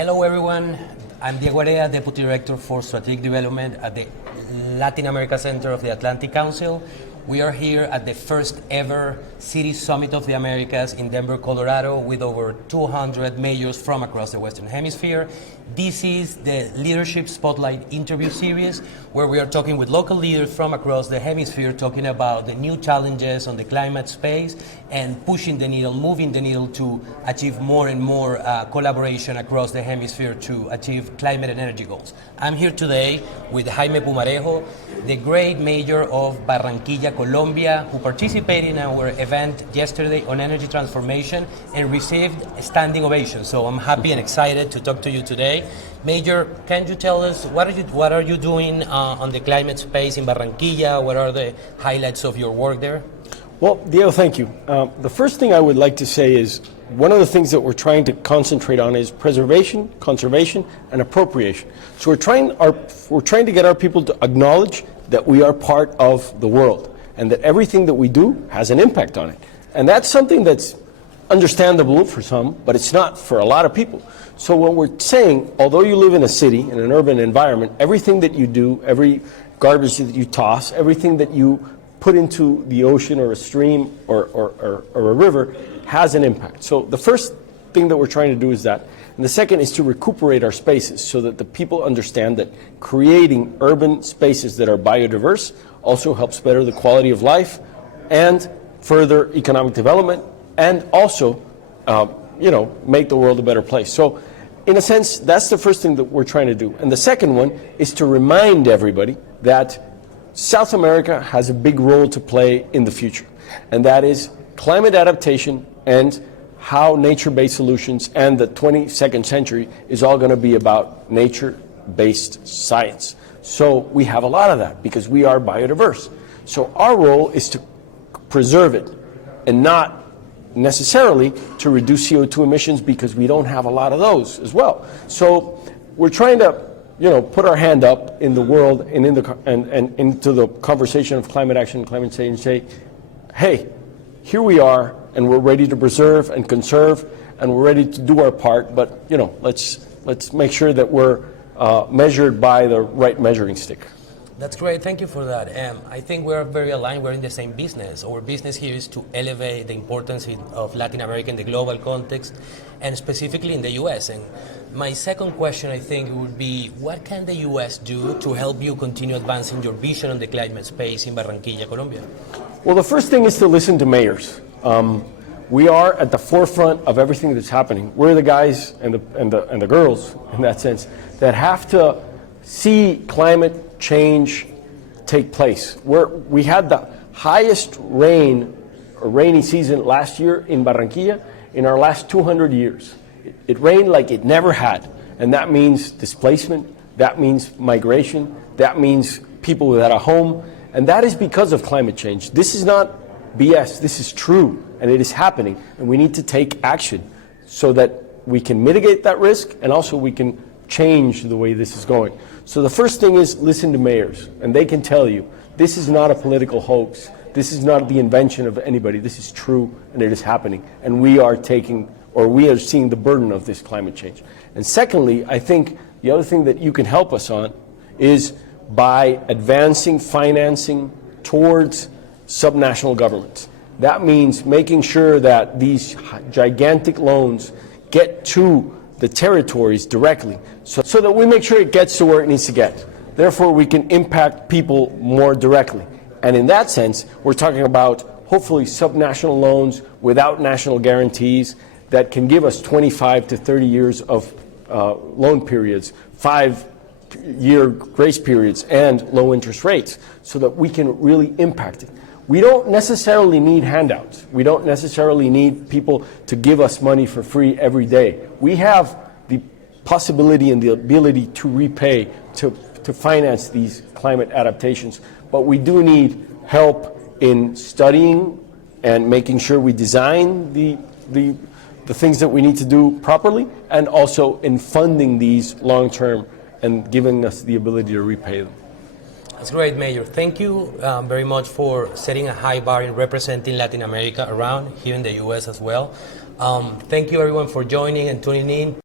Hello everyone, I'm Diego Area, Deputy Director for Strategic Development at the Latin America Center of the Atlantic Council. We are here at the first ever City Summit of the Americas in Denver, Colorado, with over 200 mayors from across the Western Hemisphere. This is the Leadership Spotlight interview series, where we are talking with local leaders from across the hemisphere, talking about the new challenges on the climate space and pushing the needle, moving the needle to achieve more and more collaboration across the hemisphere to achieve climate and energy goals. I'm here today with Jaime Pumarejo, the great mayor of Barranquilla, Colombia, who participated in our event yesterday on energy transformation and received a standing ovation. So I'm happy and excited to talk to you today. Mayor, can you tell us what are you doing on the climate space in Barranquilla? What are the highlights of your work there? Well, Diego, thank you. The first thing I would like to say is one of the things that we're trying to concentrate on is preservation, conservation, and appropriation. So we're trying to get our people to acknowledge that we are part of the world and that everything that we do has an impact on it. And that's something that's understandable for some, but it's not for a lot of people. So what we're saying, although you live in a city, in an urban environment, everything that you do, every garbage that you toss, everything that you put into the ocean or a stream or a river has an impact. So the first thing that we're trying to do is that. And the second is to recuperate our spaces so that the people understand that creating urban spaces that are biodiverse also helps better the quality of life and further economic development and also make the world a better place. So in a sense, that's the first thing that we're trying to do. And the second one is to remind everybody that South America has a big role to play in the future, and that is climate adaptation and how nature-based solutions and the 22nd century is all going to be about nature-based science. So we have a lot of that because we are biodiverse. So our role is to preserve it and not necessarily to reduce CO2 emissions because we don't have a lot of those as well. So we're trying to put our hand up in the world and into the conversation of climate action and climate change and say, hey, here we are, and we're ready to preserve and conserve, and we're ready to do our part, but let's make sure that we're measured by the right measuring stick. That's great. Thank you for that. I think we're very aligned. We're in the same business. Our business here is to elevate the importance of Latin America in the global context, and specifically in the U.S. And my second question, I think, would be, what can the U.S. do to help you continue advancing your vision on the climate space in Barranquilla, Colombia? Well, the first thing is to listen to mayors. We are at the forefront of everything that's happening. We're the guys and the girls, in that sense, that have to see climate change take place. We had the highest rainy season last year in Barranquilla in our last 200 years. It rained like it never had, and that means displacement, that means migration, that means people without a home, and that is because of climate change. This is not BS, this is true, and it is happening, and we need to take action so that we can mitigate that risk and also we can change the way this is going. So the first thing is listen to mayors, and they can tell you this is not a political hoax. This is not the invention of anybody. This is true, and it is happening. And we are seeing the burden of this climate change. And secondly, I think the other thing that you can help us on is by advancing financing towards subnational governments. That means making sure that these gigantic loans get to the territories directly, so that we make sure it gets to where it needs to get. Therefore, we can impact people more directly. And in that sense, we're talking about hopefully subnational loans without national guarantees that can give us 25 to 30 years of loan periods, 5-year grace periods, and low interest rates, so that we can really impact it. We don't necessarily need handouts. We don't necessarily need people to give us money for free every day. We have the possibility and the ability to repay, to finance these climate adaptations. But we do need help in studying and making sure we design the things that we need to do properly, and also in funding these long-term and giving us the ability to repay them. That's great, Mayor. Thank you very much for setting a high bar in representing Latin America around here in the U.S. as well. Thank you, everyone, for joining and tuning in.